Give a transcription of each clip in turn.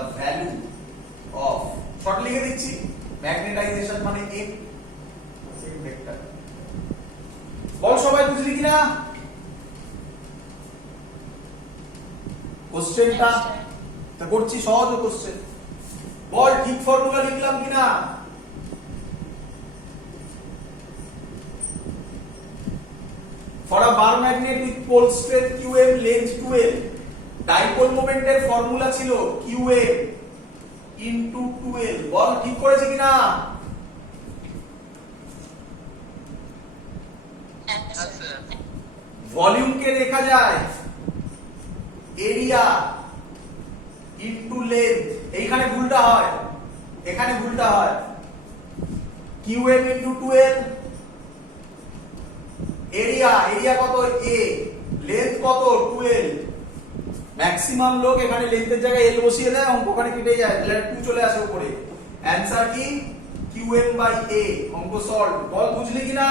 the value of short লিখে দিচ্ছি magnetization মানে M সেম ভেক্টর বল সবাই বুঝলি কিনা কোশ্চেনটা তা করছি সহজ কোশ্চেন বল ঠিক ফর্মুলা লিখলাম কিনা for a bar magnet with pole strength qm length 2l dipole moment এর ফর্মুলা ছিল qm into 2l বল ঠিক করেছে কিনা ভলিউম কে লেখা যায় এরিয়া ইনটু লেন্থ এইখানে ভুলটা হয় এখানে ভুলটা হয় qm into 2l area area কত a লেন্থ কত 2l ম্যাক্সিমাম লোক এখানে লেন্থের জায়গায় l বসিয়ে দেয় অঙ্ক ওখানে কেটে যায় তাহলে 2 চলে আসে উপরে অ্যানসার কি qm বাই a অঙ্ক সলভ বল বুঝলি কিনা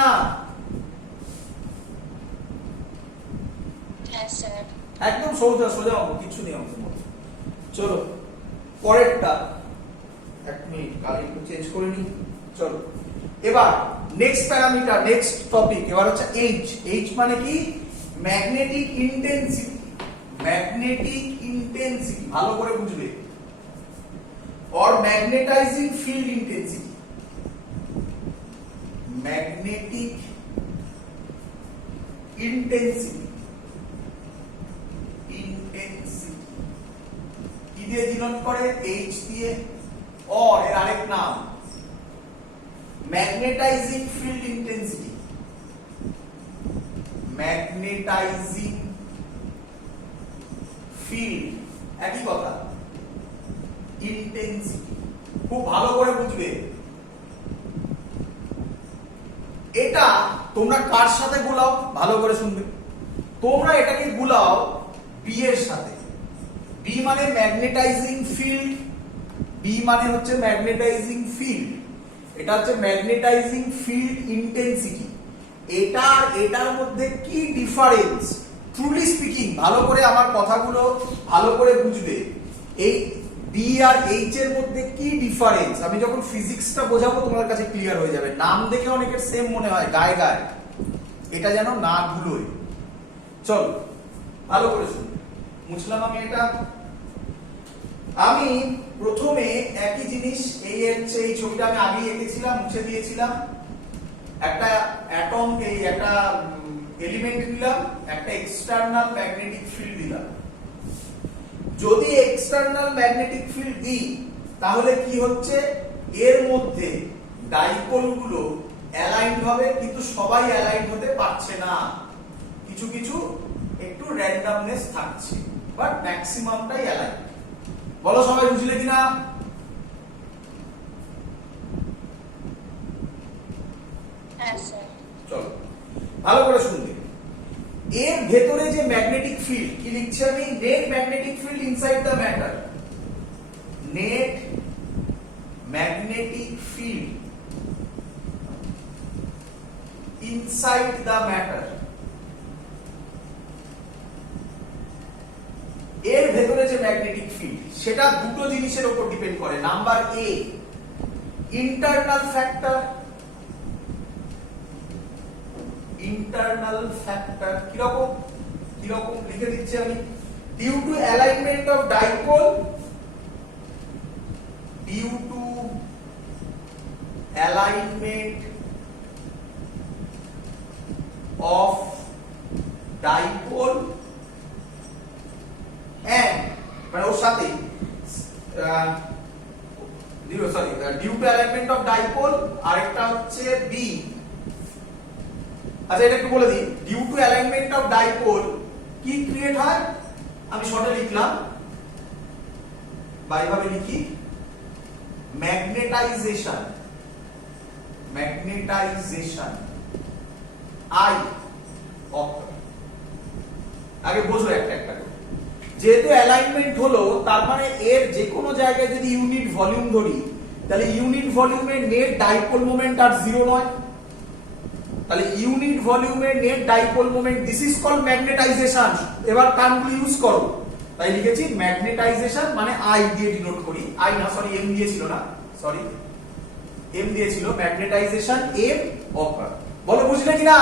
হ্যাঁ স্যার একদম সোজা সোজা অঙ্ক কিছু নেই অঙ্কের মধ্যে চলো পরেরটা এক মিনিট কালি একটু চেঞ্জ করে নি চলো এবার নেক্সট প্যারামিটার নেক্সট টপিক এবার হচ্ছে h মানে কি ম্যাগনেটিক ইন্টেন্সিটি ভালো করে বুঝবে or magnetizing field intensity magnetic intensity কি দিয়ে ডিনোট করে h দিয়ে or এর আরেক নাম magnetizing field intensity magnetizing field একই কথা intensity খুব ভালো করে বুঝবে এটা তোমরা কার সাথে গুলাও ভালো করে শুনবে তোমরা এটাকে গুলাও b এর সাথে b মানে ম্যাগনেটাইজিং ফিল্ড b মানে হচ্ছে ম্যাগনেটাইজিং ফিল্ড এটা হচ্ছে ম্যাগনেটাইজিং ফিল্ড ইন্টেন্সিটি এটা আর এটার মধ্যে কি ডিফারেন্স ট্রুলি স্পিকিং ভালো করে আমার কথাগুলো ভালো করে বুঝবে এই বি আর এইচ এর মধ্যে কি ডিফারেন্স আমি যখন ফিজিক্সটা বোঝাবো তোমার কাছে ক্লিয়ার হয়ে যাবে নাম দেখে অনেকের সেম মনে হয় গায়ে গায়ে এটা যেন না ভুলোয় চলো ভালো করে শুনুন মুছলাম আমি এটা আমি প্রথমে একই জিনিস এই হচ্ছে এই ছবিটা আমি আগেই এঁকেছিলাম মুছে দিয়েছিলাম একটা অ্যাটমকে একটা এলিমেন্ট দিলাম একটা এক্সটার্নাল ম্যাগনেটিক ফিল্ড দিলাম যদি এক্সটার্নাল ম্যাগনেটিক ফিল্ড দিই তাহলে কি হচ্ছে এর মধ্যে ডাইপোল গুলো অ্যালাইন্ড হবে কিন্তু সবাই অ্যালাইন্ড হতে পারছে না কিছু কিছু একটু র্যান্ডমনেস থাকছে বাট ম্যাক্সিমামটাই অ্যালাইন্ড বলো সবাই বুঝলে কিনা হ্যাঁ স্যার চলো ভালো করে শুনবে এর ভেতরে যে ম্যাগনেটিক ফিল্ড কি লিখছি আমি net magnetic field inside the matter net magnetic field inside the matter এর ভেতরে যে ম্যাগনেটিক ফিল্ড সেটা দুটো জিনিসের উপর ডিপেন্ড করে নাম্বার এ ইন্টারনাল ফ্যাক্টর কিরকম লিখে দিচ্ছি আমি due to alignment of dipole and মানে ওর সাথে due to alignment of dipole আরেকটা হচ্ছে বি আচ্ছা এটা একটু বলে দিই due to alignment of dipole কি ক্রিয়েট হয় আমি শর্টে লিখলাম বাইভাবে লিখি ম্যাগনেটাইজেশন আই আগে বোঝো একটা একটা করে যেহেতু অ্যালাইনমেন্ট হলো তার মানে এর যে কোনো জায়গায় যদি ইউনিট ভলিউম ধরি তাহলে ইউনিট ভলিউমে নেট ডাইপোল মোমেন্ট আর জিরো নয় তাহলে ইউনিট ভলিউমে net dipole moment this is called magnetization এবার টার্মগুলো ইউজ করো তাই লিখেছি ম্যাগনেটাইজেশন মানে আই দিয়ে ডিনোট করি, আই না সরি এম দিয়েছিল না, সরি এম দিয়েছিল, ম্যাগনেটাইজেশন এম অকার। বলো বুঝলে কিনা?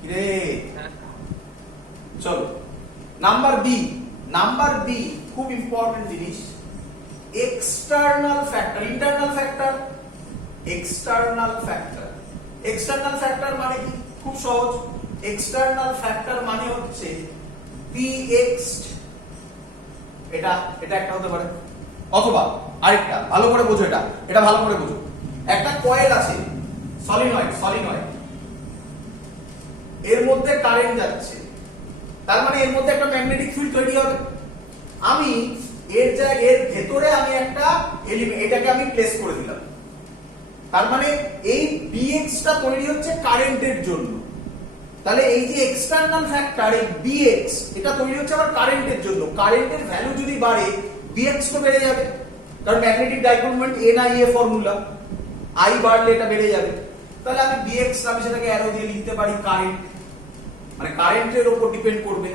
কিরে চলো নাম্বার বি। নাম্বার বি খুব ইম্পর্টেন্ট জিনিস, external factor. Internal factor, external factor. External factor মানে কি? খুব সহজ, এক্সটার্নাল ফ্যাক্টর মানে হচ্ছে px, এটা এটা একটা হতে পারে, অথবা আরেকটা, ভালো করে বোঝো, এটা এটা ভালো করে বোঝো। একটা কয়েল আছে, সলিনয়েড, সলিনয়েড, এর মধ্যে কারেন্ট যাচ্ছে, তার মানে এর মধ্যে একটা ম্যাগনেটিক ফিল্ড তৈরি হবে। আমি এর জায়গায় এর ভেতরে আমি একটা এলিমেন্ট, এটাকে আমি প্লেস করে দিলাম, তার মানে এই bx টা তৈরি হচ্ছে কারেন্টের জন্য। তাহলে এই যে এক্সটার্নাল ফ্যাক্টর এই bx, এটা তৈরি হচ্ছে আবার কারেন্টের জন্য। কারেন্টের ভ্যালু যদি বাড়ে bx তো বেড়ে যাবে, কারণ magnetic dipole moment NIA formula, I বাড়লে এটা বেড়ে যাবে। তাহলে আমি bx আমি সেটাকে অ্যারো দিয়ে লিখতে পারি কারেন্ট, মানে কারেন্টের উপর ডিপেন্ড করবে।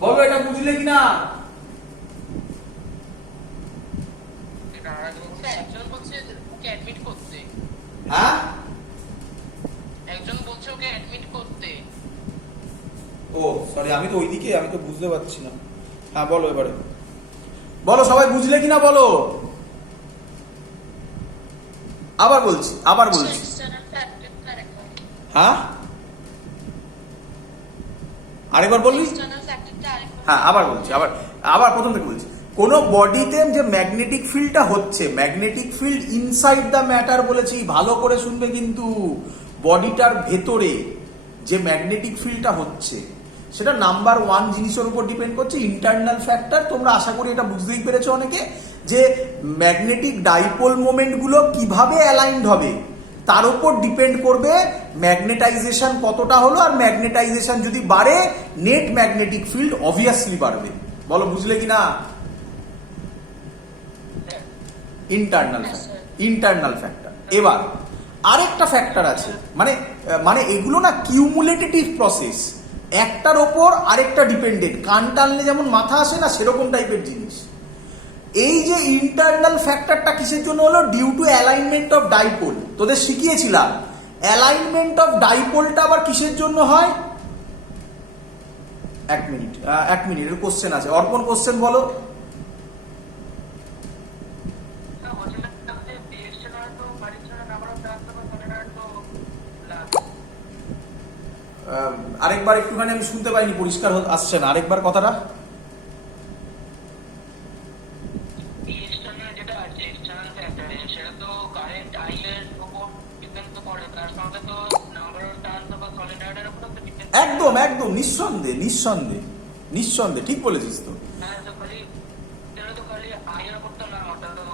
বলো এটা বুঝলে কিনা? একজন বলছে ওকে অ্যাডমিট করতে, হ্যাঁ একজন বলছে ওকে অ্যাডমিট করতে। ও সরি, আমি তো ওইদিকে, আমি তো বুঝতে পারছি না। হ্যাঁ বলো এবারে, বলো সবাই বুঝলে কিনা বলো। আবার বলছি, আবার বলছি, External factor correct. হ্যাঁ আরেকবার বললি? External factor correct. হ্যাঁ আবার বলছি, আবার আবার প্রথম থেকে বলছি। কোন বডিতে যে ম্যাগনেটিক ফিল্ডটা হচ্ছে, magnetic field inside the matter বলেছি, ভালো করে শুনবে কিন্তু। বডিটার ভেতরে যে ম্যাগনেটিক ফিল্ডটা হচ্ছে সেটা নাম্বার ওয়ান জিনিসের উপর ডিপেন্ড করছে, ইন্টারনাল ফ্যাক্টর। তোমরা আশা করি এটা বুঝতেই পেরেছো অনেকে, যে ম্যাগনেটিক ডাইপোল মোমেন্ট গুলো কিভাবে অ্যালাইনড হবে তার উপর ডিপেন্ড করবে ম্যাগনেটাইজেশন কতটা হলো, আর ম্যাগনেটাইজেশন যদি বাড়ে নেট ম্যাগনেটিক ফিল্ড অবভিয়াসলি বাড়বে। বলো বুঝলে কিনা? Internal factor, internal factor. এবার আরেকটা ফ্যাক্টর আছে, মানে মানে এগুলো না কিউমুলেটিভ প্রসেস, একটার ওপর আরেকটা ডিপেন্ডেন্ট। কান টানলে যেমন মাথা আসে না, সেরকম টাইপের জিনিস। এই যে ইন্টারনাল ফ্যাক্টরটা কিসের জন্য হলো? Due to alignment of dipole. তোদের শিখিয়েছিলাম অ্যালাইনমেন্ট অফ ডাইপোলটা আবার কিসের জন্য হয়? এক মিনিট, এক মিনিট, এর কোশ্চেন আছে। অর্পণ কোশ্চেন বলো। আরেকবার একটুখানি আমি শুনতে পাইনি, পরিষ্কার আসছে না, আরেকবার কথাটা। যেটা আছে এক্সটার্নাল ফ্যাক্টর, সেটা তো কারেন্ট আই এর উপর ডিপেন্ড করে, তার সঙ্গে তো নাম্বার অফ টার্নস অফ সলিনয়েডের উপর ডিপেন্ড। একদম একদম, নিঃসন্দেহে নিঃসন্দেহে নিঃসন্দেহে, ঠিক বলেছিস তো। হ্যাঁ, তো খালি এটা তো খালি আই এর উপর তো না, ওটা তো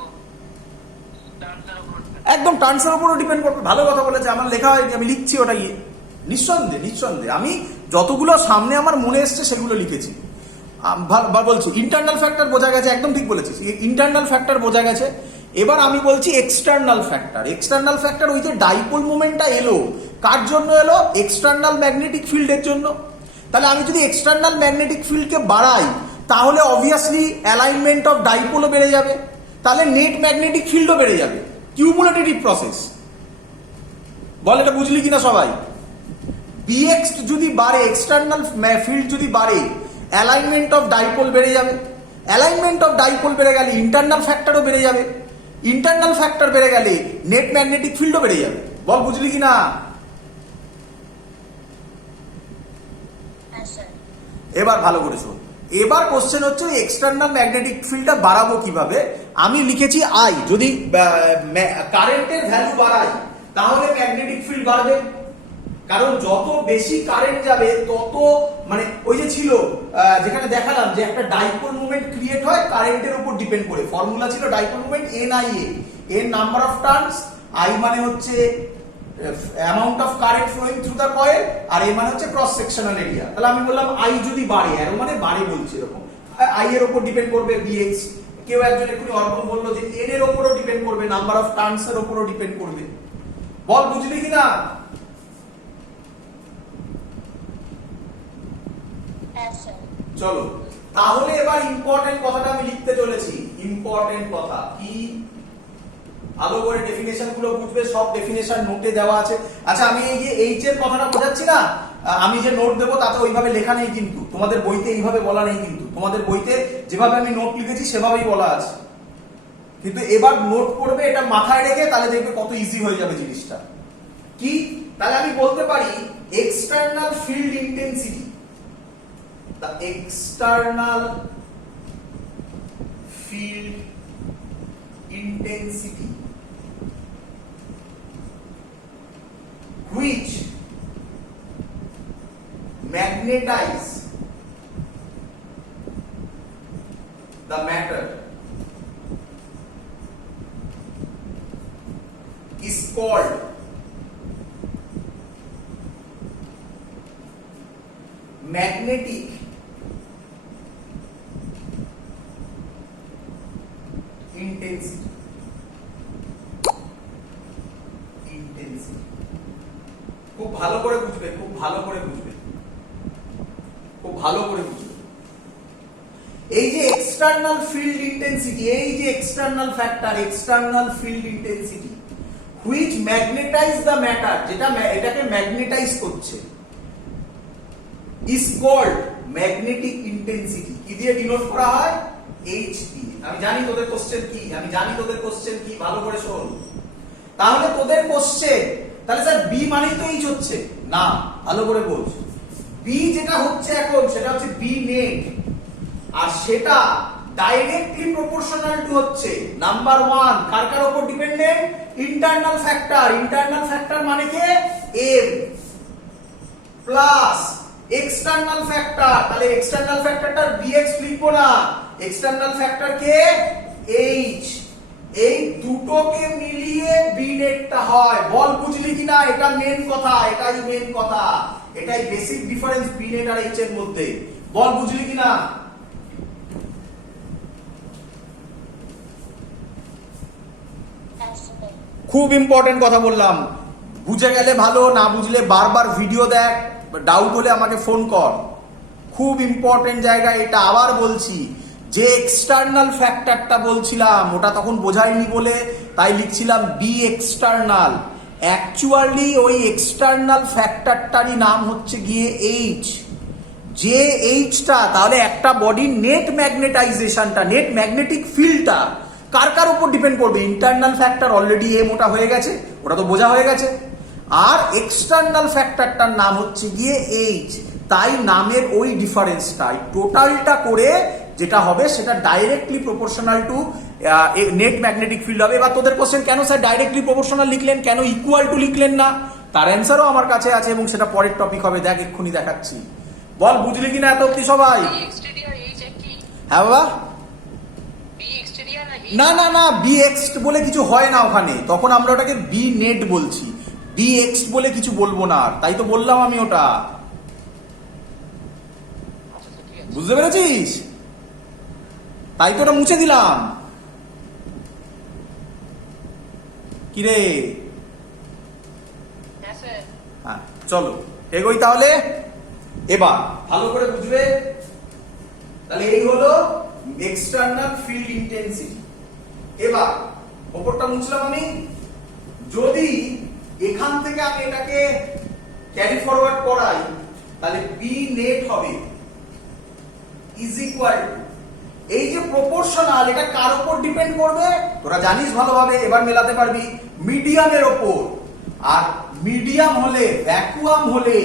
টার্নসের উপর। একদম টার্নসের উপরও ডিপেন্ড করবে। ভালো কথা বলেছে, আমার লেখা হয়নি, আমি লিখছি ওটা গিয়ে। নিঃসন্দেহে নিঃসন্দেহে, আমি যতগুলো সামনে আমার মনে এসছে সেগুলো লিখেছি। বলছি ইন্টারনাল ফ্যাক্টর বোঝা গেছে, একদম ঠিক বলেছিস, ইন্টারনাল ফ্যাক্টর বোঝা গেছে। এবার আমি বলছি এক্সটার্নাল ফ্যাক্টর। এক্সটার্নাল ফ্যাক্টর ওই যে ডাইপোল মোমেন্টটা এলো, কার জন্য এলো? এক্সটার্নাল ম্যাগনেটিক ফিল্ডের জন্য। তাহলে আমি যদি এক্সটার্নাল ম্যাগনেটিক ফিল্ডকে বাড়াই, তাহলে অবভিয়াসলি অ্যালাইনমেন্ট অফ ডাইপোলও বেড়ে যাবে, তাহলে নেট ম্যাগনেটিক ফিল্ডও বেড়ে যাবে। Cumulative process. বল এটা বুঝলি কিনা সবাই? bx যদি বাড়ে, এক্সটার্নাল ফিল্ড যদি বাড়ে, অ্যালাইনমেন্ট অফ ডাইপোল বেড়ে যাবে। অ্যালাইনমেন্ট অফ ডাইপোল বেড়ে গেলে ইন্টারনাল ফ্যাক্টরও বেড়ে যাবে। ইন্টারনাল ফ্যাক্টর বেড়ে গেলে নেট ম্যাগনেটিক ফিল্ডও বেড়ে যাবে। বল বুঝলি কিনা? Yes, sir. এবার ভালো করে শোন। এবার কোশ্চেন হচ্ছে এক্সটার্নাল ম্যাগনেটিক ফিল্ডটা বাড়াবো কিভাবে। আমি লিখেছি আই, যদি কারেন্টের ভ্যালু বাড়াই তাহলে ম্যাগনেটিক ফিল্ড বাড়বে, কারণ যত বেশি কারেন্ট যাবে তত, মানে ওই যে ছিল যেখানে দেখালাম যে একটা ডাইপোল মুভমেন্ট ক্রিয়েট হয় কারেন্টের উপর ডিপেন্ড করে। ফর্মুলা ছিল ডাইপোল মুভমেন্ট NIA, এর নাম্বার অফ টার্নস, আই মানে হচ্ছে amount of current flowing through the coil, আর এ মানে হচ্ছে ক্রস সেকশনাল এরিয়া। তাহলে আমি বললাম আই যদি বাড়ে, আর মানে বাড়ে বলছি এরকম, আই এর উপর ডিপেন্ড করবে bx। কেউ একজন এক্ষুনি অর্পণ বললো যে n এর উপরও ডিপেন্ড করবে, নাম্বার অফ টার্নস এর উপরও ডিপেন্ড করবে। বল বুঝলি কিনা? হ্যাঁ স্যার চলো তাহলে এবার ইম্পর্টেন্ট কথাটা আমি লিখতে চলেছি। ইম্পর্টেন্ট কথা কি, ভালো করে ডেফিনেশন গুলো বুঝবে, সব ডেফিনেশন নোটে দেওয়া আছে। আচ্ছা আমি এই যে এইচ এর কথাটা বোঝাচ্ছি না, আমি যে নোট দেবো তাতে ওইভাবে লেখা নেই কিন্তু, তোমাদের বইতে এইভাবে বলা নেই কিন্তু, তোমাদের বইতে যেভাবে আমি নোট লিখেছি সেভাবেই বলা আছে। কিন্তু এবার নোট করবে এটা মাথায় রেখে, তাহলে দেখবে কত ইজি হয়ে যাবে জিনিসটা। কি, তাহলে আমি বলতে পারি external field intensity, the external field intensity which magnetize the matter is called magnetic intensity. Intensity খুব ভালো করে বুঝবে, খুব ভালো করে বুঝবে, খুব ভালো করে বুঝবে। এই যে এক্সটার্নাল ফিল্ড ইন্টেন্সিটি, এই যে external factor, external field intensity which magnetize the matter, যেটা এটাকে ম্যাগনেটাইজ করছে, ইজ কল্ড ম্যাগনেটিক ইন্টেন্সিটি। কি দিয়ে ডিনোট করা হয়? এইচ দিয়ে। আমি জানি তোদের কোশ্চেন কি, আমি জানি তোদের কোশ্চেন কি, ভালো করে শোন। তাহলে তোদের কোশ্চেন, তাহলে স্যার বি মানেই তো এইচ হচ্ছে না, ভালো করে বোঝ। বি যেটা হচ্ছে এখন সেটা হচ্ছে বি নেট, আর সেটা ডাইরেক্টলি প্রপোর্শনাল টু হচ্ছে নাম্বার 1 কার কার উপর ডিপেন্ডেন্ট? Internal factor. ইন্টারনাল ফ্যাক্টর মানে কে? M plus external factor. তাহলে এক্সটার্নাল ফ্যাক্টরটার বিএক্স লিখবো না, এক্সটার্নাল ফ্যাক্টর কে? এইচ। এই দুটোকে মিলিয়ে বি নেটটা হয়। বল বুঝলি কিনা? এটা মেন কথা, এটাই মেন কথা, এটাই বেসিক ডিফারেন্স বি নেট আর এইচ এর মধ্যে। বল বুঝলি কিনা? খুব ইম্পর্টেন্ট কথা বললাম, বুঝে গেলে ভালো, না বুঝলে বারবার ভিডিও দেখ, ডাউট হলে আমাকে ফোন কর। খুব ইম্পর্টেন্ট জায়গা এটা, আবার বলছি। যে এক্সটার্নাল ফ্যাক্টরটা বলছিলাম ওটা তখন বোঝায়নি বলে তাই লিখছিলাম বি এক্সটার্নাল। অ্যাকচুয়ালি ওই এক্সটার্নাল ফ্যাক্টরটারই নাম হচ্ছে গিয়ে এইচ। যে এইচটা, তাহলে একটা বডির নেট ম্যাগনেটাইজেশনটা, নেট ম্যাগনেটিক ফিল্ডটা কার কার উপর ডিপেন্ড করবে? ইন্টারনাল ফ্যাক্টর অলরেডি এম, ওটা হয়ে গেছে, ওটা তো বোঝা হয়ে গেছে। আর এক্সটার্নাল ফ্যাক্টরটার নাম হচ্ছে গিয়ে এইচ। তাই নামের ওই ডিফারেন্সটাই টোটালটা করে যেটা হবে সেটা directly proportional two net magnetic field হবে। এবার তোদের কোশ্চেন, কেন স্যার ডাইরেক্টলি প্রপোর্শনাল লিখলেন, কেন ইকুয়াল টু লিখলেন না? তার অ্যান্সারও আমার কাছে আছে এবং সেটা পরের টপিক হবে, দেখ এক্ষুনি দেখাচ্ছি। বল বুঝলি কিনা এত অব্দি সবাই? হ্যাঁ বাবা, না না না, বি এক্স বলে কিছু হয় না ওখানে, তখন আমরা ওটাকে বি নেট বলছি, বি এক্স বলে কিছু বলবো না। তাই তো বললাম আমি ওটা, বুঝতে পেরেছিস? তাই তো ওটা মুছে দিলাম। কিরে, হ্যাঁ চলো এগোই তাহলে। এবার ভালো করে বুঝবে, তাহলে এই হলো এক্সটার্নাল ফিল্ড ইন্টেন্সিটি। এবার ওপরটা মুছলাম আমি। যদি এখান থেকে আমি এটাকে ক্যারি ফরওয়ার্ড করাই, তাহলে বি নেট হবে ইজ ইকুয়াল টু, এই যে প্রপোর্শনাল, এটা কার উপর ডিপেন্ড করবে তোরা জানিস ভালোভাবে, এবার মেলাতে পারবি, মিডিয়ামের ওপর। আর মিডিয়াম হলে, ভ্যাকুয়াম হলে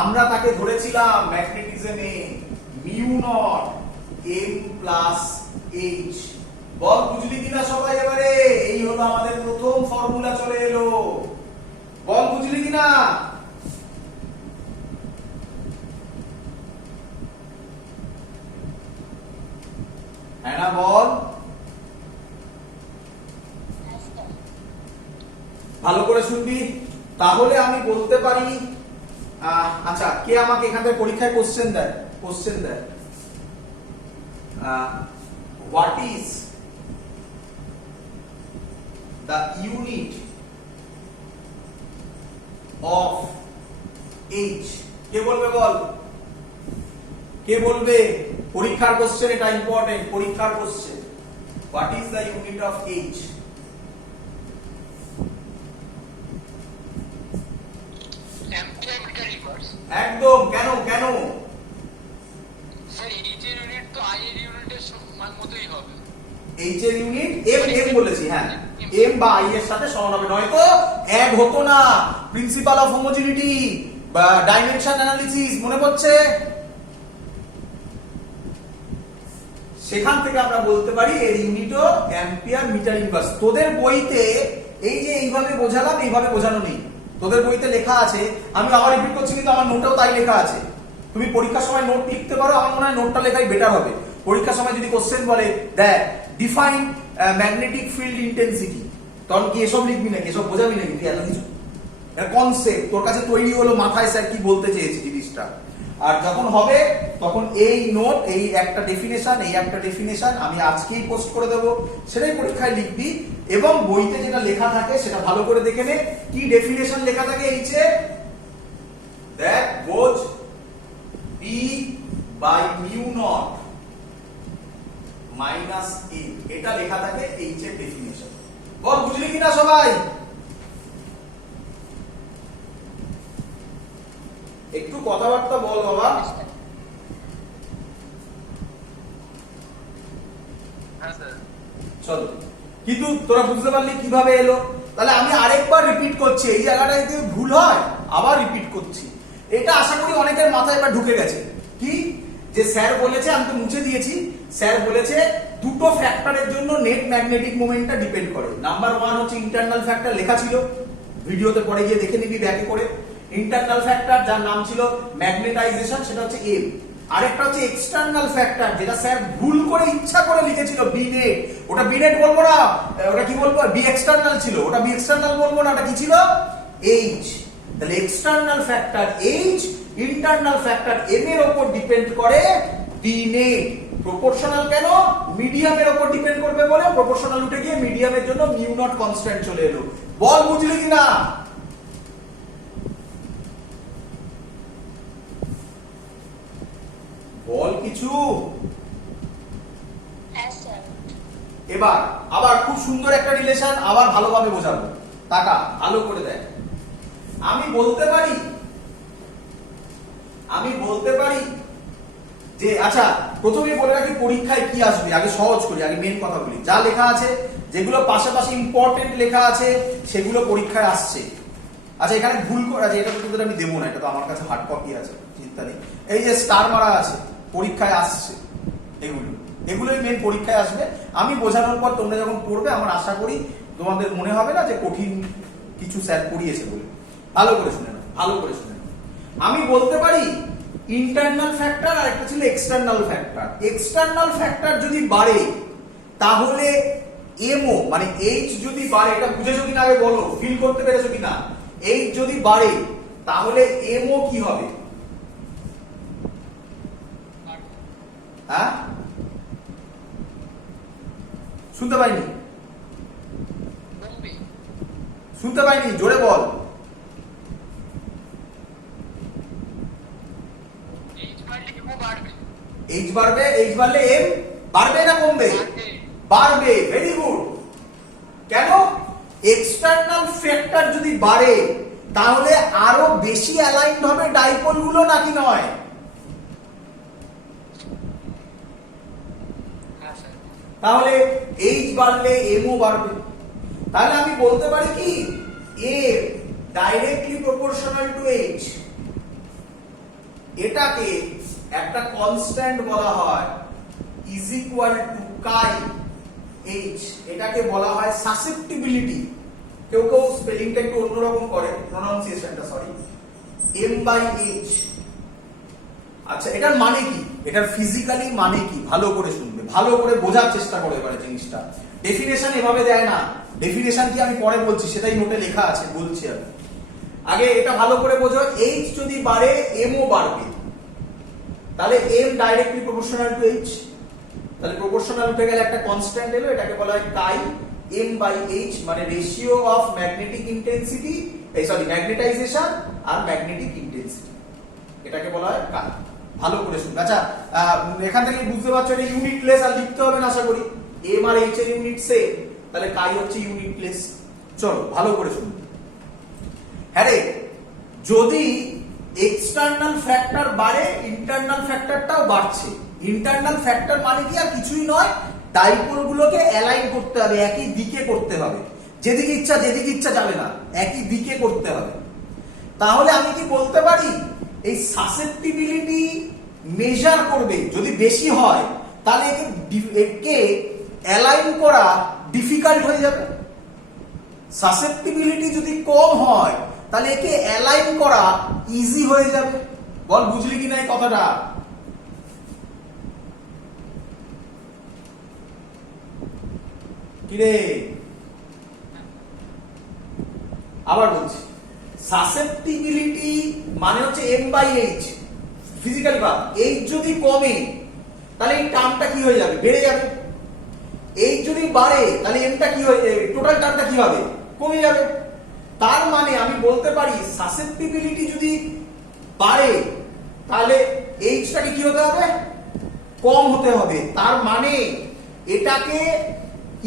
আমরা তাকে ধরেছিলাম ম্যাগনেটিজমে mu nought M plus H. বল বুঝলি কিনা সবাই? এবারে এই হলো আমাদের প্রথম ফর্মুলা চলে এলো। বল বুঝলি কিনা? হ্যাঁ না বল, ভালো করে শুনবি। তাহলে আমি বলতে পারি, আচ্ছা কে আমাকে এখান থেকে পরীক্ষায় কোশ্চেন দেয়, কোশ্চেন দেয়, what is the unit of H? কে বলবে বল? কে বলবে? পরীক্ষার কোশ্চেন, এটা ইম্পর্টেন্ট, পরীক্ষার question. What is the unit of H? Ampere metre inverse. একদম। কেন কেন? স্যার এইচ এর ইউনিট তো আই এর ইউনিটের মতোই হবে। এইচ এর ইউনিট এম বলেছি, হ্যাঁ এম বা আই এর সাথে সমান হবে, নয়তো এক হতো না। প্রিন্সিপাল অফ হোমোজেনিটি বা ডাইমেনশন অ্যানালিসিস মনে পড়ছে? সেখান থেকে আমরা বলতে পারি এর ইউনিটও অ্যাম্পিয়ার মিটার ইনভার্স। তোদের বইতে এই যে এইভাবে বোঝালাম, এইভাবে বোঝানো নেই। তোদের বইতে লেখা আছে, আমি আবার রিপিট করছি কিন্তু আমার নোটেও তাই লেখা আছে। তুমি পরীক্ষার সময় নোট লিখতে পারো, আমার মনে হয় নোটটা লেখাই বেটার হবে। পরীক্ষার সময় যদি কোশ্চেন বলে দেখ ডিফাইন ম্যাগনেটিক ফিল্ড ইন্টেন্সিটি, তখন কি এসব লিখবি নাকি? এসব বোঝাবি নাকি তুই? এত কিছু কনসেপ্ট তোর কাছে তৈরি হলো মাথায়, স্যার কি বলতে চেয়েছি জিনিসটা। আর যখন হবে তখন এই নোট, এই একটা ডেফিনেশন আমি আজকেই পোস্ট করে দেবো, সেটাই পরীক্ষায় লিখবি। এবং বইতে যেটা লেখা থাকে সেটা ভালো করে দেখে নে, কি ডেফিনেশন লেখা থাকে এইচে। দেখ বোঝ, B by mu nought minus A, এটা লেখা থাকে এইচ এর ডেফিনেশন। বল বুঝলি কিনা সবাই? একটু কথাবার্তা বল বাবা। হ্যাঁ স্যার। চলো, কিন্তু তোরা বুঝতে পারলি কিভাবে এলো? তাহলে আমি আরেকবার রিপিট করছি, এই জায়গাটায় যদি ভুল হয় আবার রিপিট করছি। এটা আশা করি অনেকের মাথায় এবার ঢুকে গেছে। কি যে স্যার বলেছে, আমি তো মুছে দিয়েছি, স্যার বলেছে দুটো ফ্যাক্টরের জন্য নেট ম্যাগনেটিক মোমেন্টটা ডিপেন্ড করে। নাম্বার 1 হচ্ছে ইন্টারনাল ফ্যাক্টর, লেখা ছিল ভিডিওতে, পরে গিয়ে দেখে নিবি ব্যাকে করে। ইন্টারনাল ফ্যাক্টর যার নাম ছিল ম্যাগনেটাইজেশন, সেটা হচ্ছে এম। আরেকটা হচ্ছে এক্সটার্নাল ফ্যাক্টর, যেটা স্যার ভুল করে ইচ্ছা করে লিখেছিল বি নেট। ওটা বি নেট বলবো না, ওটা কি বলবো? বি এক্সটার্নাল ছিল। ওটা বি এক্সটার্নাল বলবো না, ওটা কি ছিল? এইচ। তাহলে external factor H, internal factor M এর উপর ডিপেন্ড করে বি নেট। প্রপোর্শনাল কেন? মিডিয়ামের উপর ডিপেন্ড করবে বলে প্রপোর্শনাল উঠে গিয়ে মিডিয়ামের জন্য মিউ নট কনস্ট্যান্ট চলে এলো। বল বুঝলি কিনা? বল কিছু। হ্যাঁ স্যার। এবার আবার খুব সুন্দর একটা রিলেশন, আবার ভালোভাবে বোঝাবো। টাকা ভালো করে দেখ। আমি বলতে পারি যে, আচ্ছা প্রথমে বলে রাখি পরীক্ষায় কি আসবে, আগে সহজ করি, আগে মেন কথা বলি। যা লেখা আছে, যেগুলো পাশাপাশি ইম্পর্টেন্ট লেখা আছে, সেগুলো পরীক্ষায় আসছে। আচ্ছা এখানে ভুল করে আছে, এটা তোদের আমি দেবো না, এটা তো আমার কাছে হার্ড কপি আছে, চিন্তা নেই। এই যে স্টার মারা আছে, পরীক্ষায় আসছে, এগুলোই মেন পরীক্ষায় আসবে। আমি বোঝানোর পর তোমরা যখন পড়বে, আমার আশা করি তোমাদের মনে হবে না যে কঠিন কিছু স্যার পড়িয়েছে বলে। ভালো করে শুনে নাও, ভালো করে শুনে নাও। আমি বলতে পারি ইন্টারনাল ফ্যাক্টর আর একটা ছিল এক্সটার্নাল ফ্যাক্টর। এক্সটার্নাল ফ্যাক্টর যদি বাড়ে তাহলে এমও মানে এইচ যদি বাড়ে, এটা বুঝেছো কিনা আগে বলো, ফিল করতে পেরেছো কিনা? এইচ যদি বাড়ে তাহলে এমও কি হবে? হ্যাঁ শুনতে পাইনি, শুনতে পাইনি, জোরে বল। এইচ বাড়বে, এইচ বাড়লে এম বাড়বে না কমবে? বাড়বে। Very good. কেন? এক্সটার্নাল ফ্যাক্টর যদি বাড়ে তাহলে আরো বেশি অ্যালাইনড হবে ডাইপোল গুলো, নাকি নয়? তাহলে এইচ বাড়লে এমও বাড়বে। তাহলে আমি বলতে পারি কি, M directly proportional to H, এটাকে একটা কনস্ট্যান্ট বলা হয়, is equal to chi H. এটাকে বলা হয় সাসেপ্টিবিলিটি। কেউ কেউ স্পেলিংটা একটু অন্যরকম করে, প্রোনাউন্সিয়েশনটা, সরি, এম বাই এইচ। আচ্ছা এটার মানে কি? এটার ফিজিক্যালি মানে কি? ভালো করে শুনবে, ভালো করে বোঝার চেষ্টা করো এবারে জিনিসটা। ডেফিনেশন এভাবে দেয় না, ডেফিনেশন কি আমি পরে বলছি, সেটাই নোটে লেখা আছে, বলছি আমি। আগে এটা ভালো করে বোঝো, এইচ যদি বাড়ে এমও বাড়বে। তাহলে M directly proportional to H, তাহলে প্রপোর্শনাল উঠে গেলে একটা কনস্ট্যান্ট এলো, এটাকে বলা হয় কাই এম বাই এইচ, মানে ratio of magnetic intensity, magnetization আর ম্যাগনেটিক ইন্টেন্সিটি, এটাকে বলা হয় কাই। ভালো করে শুনুন। আচ্ছা এখান থেকে বুঝতে পারছো এটা ইউনিটলেস আর লিখতে হবে না আশা করি, এম আর এইচ এর ইউনিট সেম, তাহলে কাই হচ্ছে ইউনিটলেস। চলো ভালো করে শুনুন। হ্যাঁ রে, যদি এক্সটার্নাল ফ্যাক্টর বাড়ে ইন্টারনাল ফ্যাক্টরটাও বাড়ছে। ইন্টারনাল ফ্যাক্টর মানে কি আর কিছুই নয়, ডাইপোল গুলোকে অ্যালাইন করতে হবে, একই দিকে করতে হবে, যেদিকে ইচ্ছা যাবে না, একই দিকে করতে হবে। তাহলে আমি কি বলতে পারি এই সাসেপ্টিবিলিটি মেজার করবে, যদি বেশি হয় তাহলে একে অ্যালাইন করা ডিফিকাল্ট হয়ে যাবে। সাসেপ্টিবিলিটি যদি কম হয় তাহলে একে অ্যালাইন করা ইজি হয়ে যাবে। বল বুঝলি কি না এই কথাটা? কিরে আবার বলছি, সাসেপ্টিবিলিটি মানে হচ্ছে এম বাই এইচ, ফিজিক্যাল ভাব। এইচ যদি কমে তাহলে এই টার্মটা কি হয়ে যাবে? বেড়ে যাবে। এইচ যদি বাড়ে তাহলে এমটা কি হয়ে যাবে? টোটাল টার্মটা কি হবে? কমে যাবে। তার মানে আমি বলতে পারি সাসেপ্টিবিলিটি যদি বাড়ে তাহলে এইচটাকে কি হতে হবে? কম হতে হবে। তার মানে এটাকে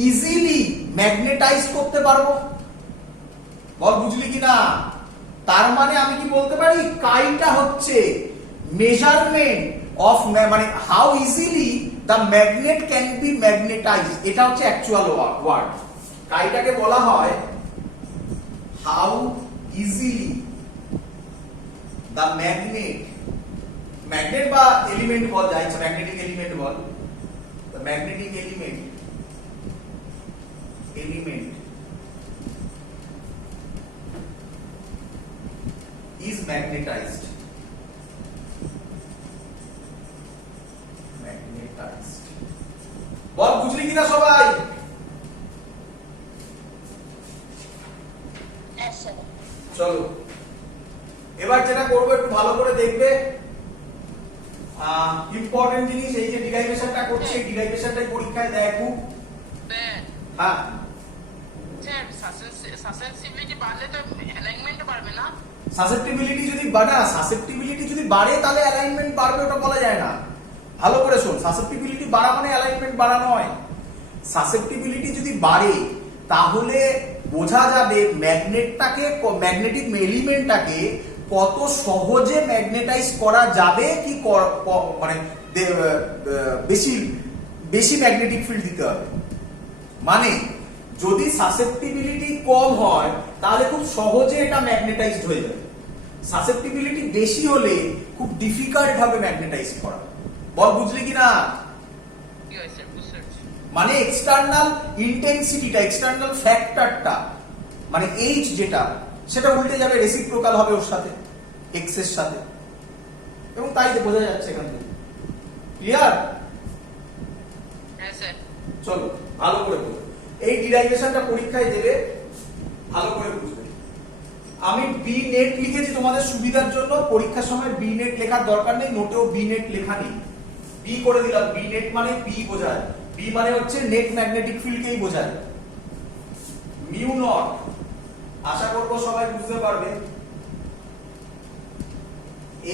ইজিলি ম্যাগনেটাইজ করতে পারবো। বল বুঝলি কিনা? তার মানে আমি কি বলতে পারি কাইটা হচ্ছে মেজারমেন্ট অফ মানে how easily the magnet can be magnetize. এটা হচ্ছে অ্যাকচুয়াল ওয়ার্ড। কাইটাকে বলা হয় হাউ ইজিলি দ্য ম্যাগনেট বা এলিমেন্ট বল, যা ইচ্ছা, ম্যাগনেটিক এলিমেন্ট বল, the magnetic element is magnetized. বল বুঝলি কিনা সবাই? চলো এবার যেটা করবো একটু ভালো করে দেখবে। ইম্পর্টেন্ট জিনিস, এই যে ডিরাইভেশনটা করছি, এই ডিরাইভেশনটাই পরীক্ষায় দেয় খুব। হ্যাঁ সাসেপ্টিবিলিটি বাড়লে তো অ্যালাইনমেন্ট বাড়বে না? সাসেপ্টিবিলিটি যদি বাড়ে তাহলে অ্যালাইনমেন্ট বাড়বে, ওটা বলা যায় না। ভালো করে শোন, সাসেপ্টিবিলিটি বাড়া মানে অ্যালাইনমেন্ট বাড়া নয়। সাসেপ্টিবিলিটি যদি বাড়ে তাহলে বোঝা যাবে ম্যাগনেটিক এলিমেন্টটাকে কত সহজে ম্যাগনেটাইজ করা যাবে, কি মানে বেশি ম্যাগনেটিক ফিল্ড দিতে হবে। মানে যদি সাসেপ্টিবিলিটি কম হয় তাহলে খুব সহজে এটা ম্যাগনেটাইজড হয়ে যাবে। সাসেপ্টিবিলিটি বেশি হলে খুব ডিফিকাল্ট হবে ম্যাগনেটাইজ করা। বল বুঝলি কিনা? মানে এক্সটার্নাল ইন্টেন্সিটিটা, এক্সটার্নাল ফ্যাক্টরটা মানে এইচ যেটা, সেটা উল্টে যাবে, রেসিপ্রোকাল হবে ওর সাথে, এক্স এর সাথে। এবং তাই তো বোঝা যাচ্ছে এখান থেকে। ক্লিয়ার? চলো ভালো করে বুঝো, এই ডিরাইভেশনটা পরীক্ষায় দেবে, ভালো করে বুঝবে। আমি বি নেট লিখেছি তোমাদের সুবিধার জন্য, পরীক্ষার সময় বি নেট লেখার দরকার নেই, নোটেও বি নেট লেখা নেই, বি করে দিলাম। বি নেট মানে বি বোঝায়, বি মানে হচ্ছে নেট ম্যাগনেটিক ফিল্ডকেই বোঝায়। মিউ নট, আশা করবো সবাই বুঝতে পারবে,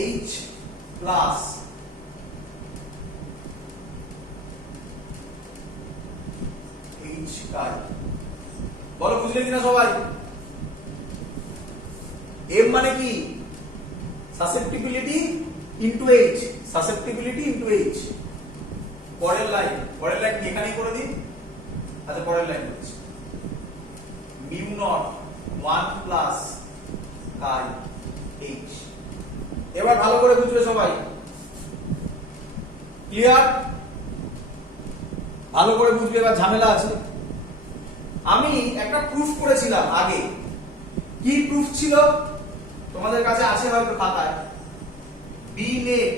এইচ প্লাস এইচ কাই। বলো বুঝলে কিনা সবাই? এম মানে কি? Susceptibility into H, susceptibility into H. পরের লাইন কি এখানেই করে দিন? আচ্ছা পরের লাইন করছি, মিউ নট 1 প্লাস কাই এইচ। এবার ভালো করে বুঝবে সবাই। ক্লিয়ার? ভালো করে বুঝবে, এবার ঝামেলা আছে। আমি একটা প্রুফ করেছিলাম আগে। কি প্রুফ ছিল? তোমাদের কাছে আছে হয়তো খাতায়। B net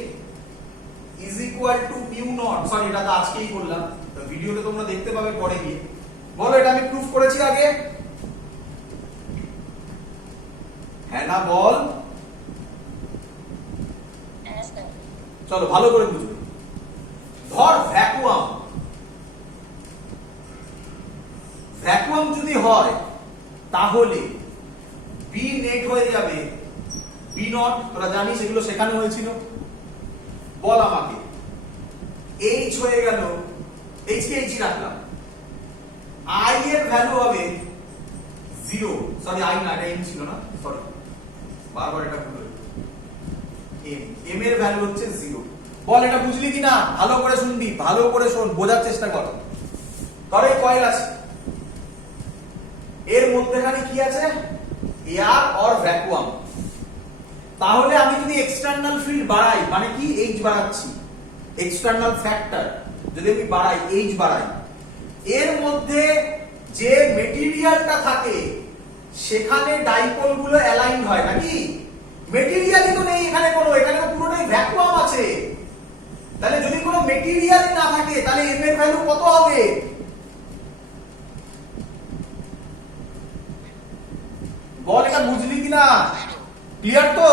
is equal to mu naught, sorry এটা তো আজকেই করলাম, ভিডিওতে তোমরা দেখতে পাবে পরে গিয়ে। বলো এটা আমি প্রুফ করেছি আগে? হ্যাঁ না বল? চলো ভালো করে বুঝবে। ধর ভ্যাকুয়াম যদি হয় তাহলে বি নেট হয়ে যাবে বি নট, তোরা জানিস এগুলো শেখানো হয়েছিল। বল আমাকে এইচ হয়ে গেল, এইচ কে এইচ রাখলাম, আই এর ভ্যালু হবে 0, সরি আই না, এটা এম ছিল না, সরি বারবার এটা ভুল হলো, এম এর ভ্যালু হচ্ছে 0। বল এটা বুঝলি কিনা? ভালো করে শুনবি, ভালো করে শোন, বোঝার চেষ্টা কর। ধর এই কয়েল আছে, এর মধ্যেখানে কি আছে? Air or vacuum. তাহলে আমি যদি এক্সটার্নাল ফিল্ড বাড়াই, মানে কি এইচ বাড়াচ্ছি, এক্সটার্নাল ফ্যাক্টর যদি আমি বাড়াই, এইচ বাড়াই, এর মধ্যে যে মেটেরিয়ালটা থাকে সেখানে ডাইপোল গুলো অ্যালাইন হয় নাকি? মেটেরিয়ালই তো নেই এখানে কোনো, এখানে তো পুরোটাই ভ্যাকুয়াম আছে। তাহলে যদি কোনো মেটেরিয়াল না থাকে তাহলে এম এর ভ্যালু কত হবে? বল এটা বুঝলি কিনা? ক্লিয়ার তো?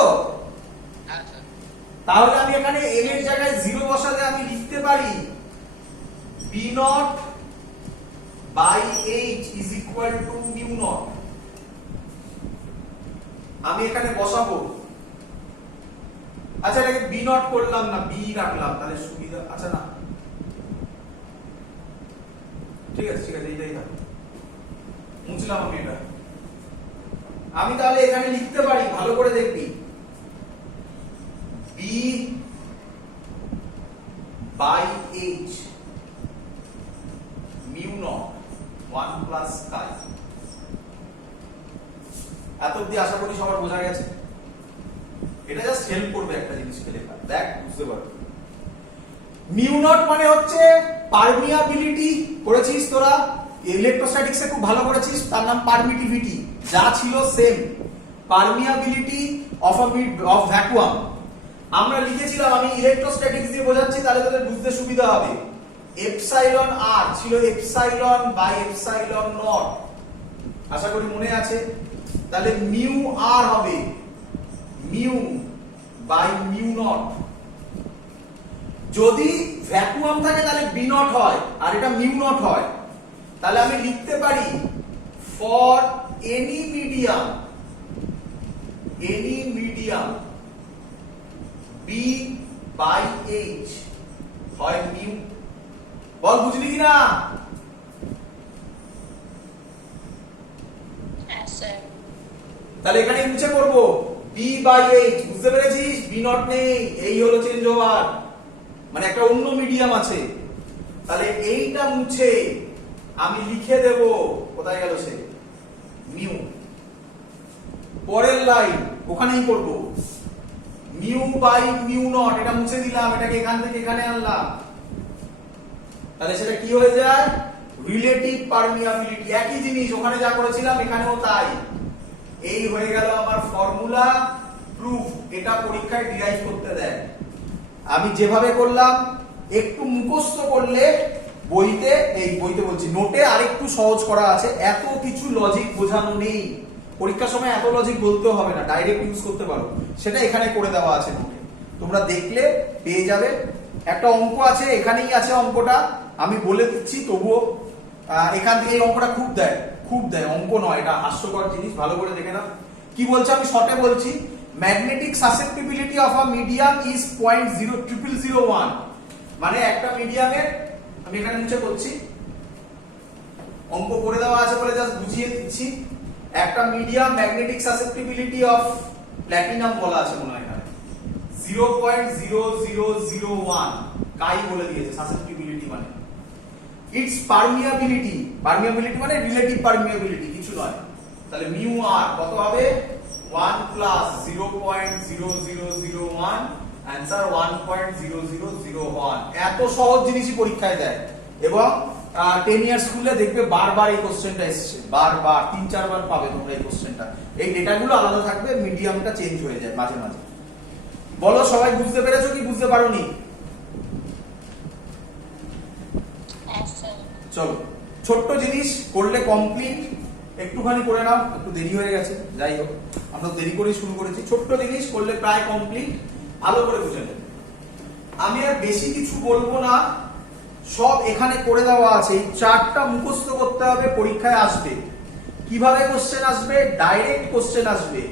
তাহলে আমি এখানে এম এর জায়গায় 0 বসালে আমি লিখতে পারি b naught by h is equal to mu naught. আমি এখানে বসাবো, আচ্ছা এটাকে b নট করলাম না, b রাখলাম, তাহলে সুবিধা, আচ্ছা না ঠিক আছে ঠিক আছে, এইটাই থাক, মুছলাম আমি এটা। আমি তাহলে এখানে লিখতে পারি, ভালো করে দেখবি, b by h mu nought 1 plus chi. এত অব্দি আশা করি সবার বোঝা গেছে। এটা জাস্ট হেল্প করবে একটা জিনিসকে লেখা, দেখ বুঝতে পারবে। মিউ নট মানে হচ্ছে পারমিয়াবিলিটি, করেছিস তোরা ইলেকট্রোস্ট্যাটিক্সে খুব ভালো করেছিস, তার নাম পারমিটিভিটি, যা ছিল সেম, পারমিয়াবিলিটি অফ ভ্যাকুয়াম। আমরা লিখেছিলাম, আমি ইলেকট্রোস্ট্যাটিক্স দিয়ে বোঝাচ্ছি তাহলে তোদের বুঝতে সুবিধা হবে। এপসাইলন আর ছিল এপসাইলন বাই এপসাইলন নট, আশা করি মনে আছে। তাহলে মিউ আর হবে মিউ বাই মিউ নট। যদি ভ্যাকুয়াম থাকে তাহলে বি নট হয়, আর এটা মিউ নট হয়। তাহলে আমি লিখতে পারি for any medium B by H হয় মিউ। বল বুঝলি কিনা? হ্যাঁ স্যার। তাহলে এখানে মুছে করব বি বাই এইচ, বুঝতে পেরেছিস? বি নট নেই, এই হলো চেঞ্জ ওভার, মানে একটা অন্য মিডিয়াম আছে। তাহলে এইটা মুছে আমি লিখে দেব, কোথায় গেল সে, মিউ। পরের লাইন ওখানেই করব মিউ বাই মিউ নট, এটা মুছে দিলাম, এটাকে এখান থেকে এখানে আনলাম, তাহলে সেটা কি হয়ে যায়? Relative permeability. একই জিনিস, ওখানে যা করেছিলাম এখানেও তাই। এই হয়ে গেল আমার ফর্মুলা প্রুফ। এটা পরীক্ষায় ডিরাইভ করতে দেয়। আমি যেভাবে করলাম একটু মুখস্থ করলে বইতে, এই বইতে বলছি নোটে আরেকটু সহজ করা আছে, এত কিছু লজিক বোঝানো নেই। পরীক্ষার সময় এত লজিক বলতেও হবে না, ডাইরেক্ট ইউজ করতে পারো, সেটা এখানে করে দেওয়া আছে নোটে, তোমরা দেখলে পেয়ে যাবে। একটা অঙ্ক আছে, এখানেই আছে অঙ্কটা, আমি বলে দিচ্ছি তবুও এখান থেকে এই অঙ্কটা খুব দেয়, অঙ্ক নয়, এটা হাস্যকর জিনিস, ভালো করে দেখে নাও কি বলছে। আমি শর্টে বলছি, magnetic susceptibility of a medium is 0.0001, মানে একটা মিডিয়ামের, আমি এখানে মুছে করছি, অঙ্ক করে দেওয়া আছে বলে জাস্ট বুঝিয়ে দিচ্ছি। একটা medium magnetic susceptibility of platinum বলা আছে মনে হয় এখানে 0.0001 কাই বলে দিয়েছে সাসেপ্টিবিলিটি মানে। ইটস পারমিয়াবিলিটি মানে রিলেটিভ পারমিয়াবিলিটি, কিছু নয়। তাহলে মিউ আর কত হবে? 1 প্লাস 0.0001, आंसर 1.0001। এত সহজ জিনিসই পরীক্ষায় দেয়, এবং 10 ইয়ার স্কুলে দেখবে বারবার এই কোশ্চেনটা এসেছে, বারবার 3-4 বার পাবে তোমরা এই কোশ্চেনটা। এই ডেটাগুলো আলাদা থাকবে, মিডিয়ামটা চেঞ্জ হয়ে যায় মাঝে মাঝে। বলো সবাই বুঝতে পেরেছো কি বুঝতে পারোনি? চলো ছোট্ট জিনিস করলে কমপ্লিট, একটুখানি করে নাও, একটু দেরি হয়ে গেছে, যাই হোক আমরা দেরি করেই শুরু করেছি। ছোট্ট জিনিস করলে প্রায় কমপ্লিট, ভালো করে বুঝে নেবে। আমি আর বেশি কিছু বলবো না, সব এখানে করে দেওয়া আছে। এই চারটা মুখস্থ করতে হবে, পরীক্ষায় আসবে। কিভাবে কোশ্চেন আসবে? ডাইরেক্ট কোশ্চেন আসবে,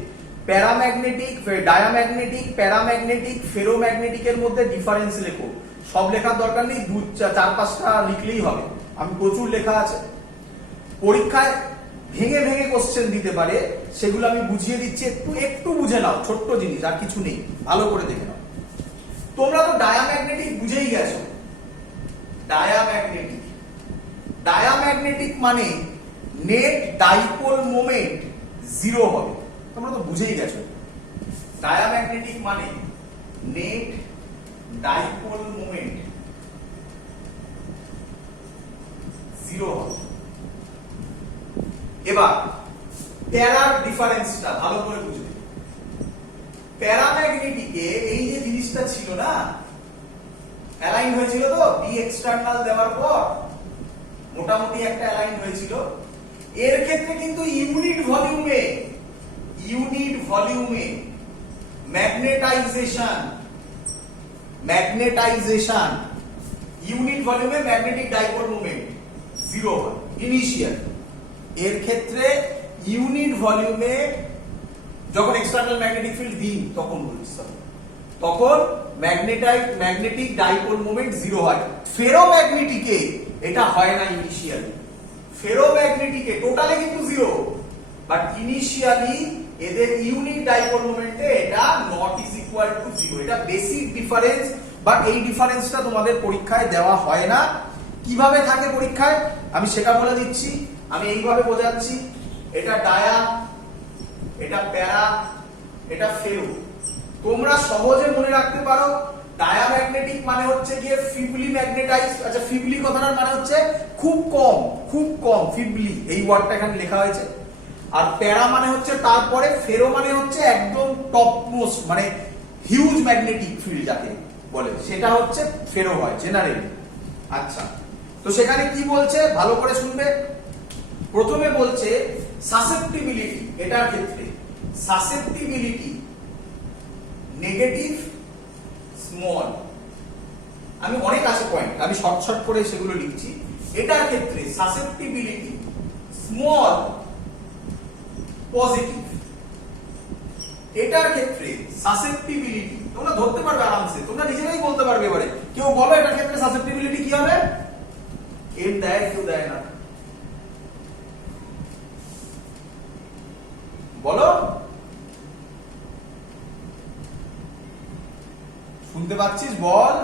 প্যারাম্যাগনেটিক, ডায়াম্যাগনেটিক, প্যারাম্যাগনেটিক, ফেরোম্যাগনেটিকের মধ্যে ডিফারেন্স লেখো। সব লেখার দরকার নেই, 4-5টা লিখলেই হবে, আমি প্রচুর লেখা আছে। পরীক্ষায় ভেঙে ভেঙে কোশ্চেন দিতে পারে, সেগুলো আমি বুঝিয়ে দিচ্ছি, একটু একটু বুঝে নাও, ছোট্ট জিনিস, আর কিছু নেই, ভালো করে দেখে নাও। তোমরা তো ডায়াম্যাগনেটিক বুঝেই গেছো। ডায়াম্যাগনেটিক, ডায়াম্যাগনেটিক মানে নেট ডাইপোল মোমেন্ট 0 হবে, তোমরা তো বুঝেই গেছো। ডায়াম্যাগনেটিক মানে নেট ডাইপোল মোমেন্ট 0 হবে। এবার প্যারার ডিফারেন্সটা ভালো করে বুঝবে। প্যারাম্যাগনেটিকে এই যে জিনিসটা ছিল না, অ্যালাইন হয়েছিল তো, বি এক্সটার্নাল দেওয়ার পর মোটামুটি একটা অ্যালাইন হয়েছিল। এর ক্ষেত্রে কিন্তু ইউনিট ভলিউমে ম্যাগনেটাইজেশন ইউনিট ভলিউমে ম্যাগনেটিক ডাইপোল মোমেন্ট 0 হয় ইনিশিয়াল। এর ক্ষেত্রে ইউনিট ভলিউমে যখন এক্সটার্নাল ম্যাগনেটিক ফিল্ড দিই তখন বলছি, তখন ম্যাগনেটিক ডাইপোল মোমেন্ট 0 হয়। ফেরোম্যাগনেটিকে এটা হয় না ইনিশিয়ালি। ফেরোম্যাগনেটিকে টোটালে কিন্তু 0, বাট ইনিশিয়ালি এদের ইউনিট ডাইপোল মোমেন্টে এটা নট ইজ ইকুয়াল টু 0। এটা বেসিক ডিফারেন্স, বাট এই ডিফারেন্সটা তোমাদের পরীক্ষায় দেওয়া হয় না। কিভাবে থাকে পরীক্ষায় আমি সেটা বলে দিচ্ছি। আমি এইভাবে বোঝাচ্ছি, এটা ডায়া, এটা প্যারা, এটা ফেরো। তোমরা সহজে মনে রাখতে পারো, ডায়াম্যাগনেটিক মানে হচ্ছে গিয়ে ফিবলি ম্যাগনেটাইজ। আচ্ছা, ফিবলি কথাটার মানে হচ্ছে খুব কম, ফিবলি এই ওয়ার্ডটা এখানে লেখা হয়েছে। আর প্যারা মানে হচ্ছে তারপরে, ফেরো মানে হচ্ছে একদম টপ মোস্ট, মানে হিউজ ম্যাগনেটিক ফিল্ড যাকে বলে, সেটা হচ্ছে ফেরো হয় জেনারেলি। আচ্ছা, তো সেখানে কি বলছে ভালো করে শুনবে। প্রথমে বলছে সাসেপ্টিবিলিটি, এটার ক্ষেত্রে সাসেপ্টিবিলিটি নেগেটিভ স্মল। আমি অনেক আছে পয়েন্ট, আমি শর্ট করে সেগুলো লিখছি। এটার ক্ষেত্রে সাসেপ্টিবিলিটি স্মল পজিটিভ। এটার ক্ষেত্রে সাসেপ্টিবিলিটি তোমরা ধরতে পারবে আরামসে, তোমরা নিজেরাই বলতে পারবে। এবারে কেউ বলো এটার ক্ষেত্রে সাসেপ্টিবিলিটি কি হবে? এম দেয়, কেউ দেয় না, বলো। শুনতে পাচ্ছিস? বল।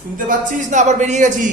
শুনতে পাচ্ছিস না আবার বেরিয়ে গেছি?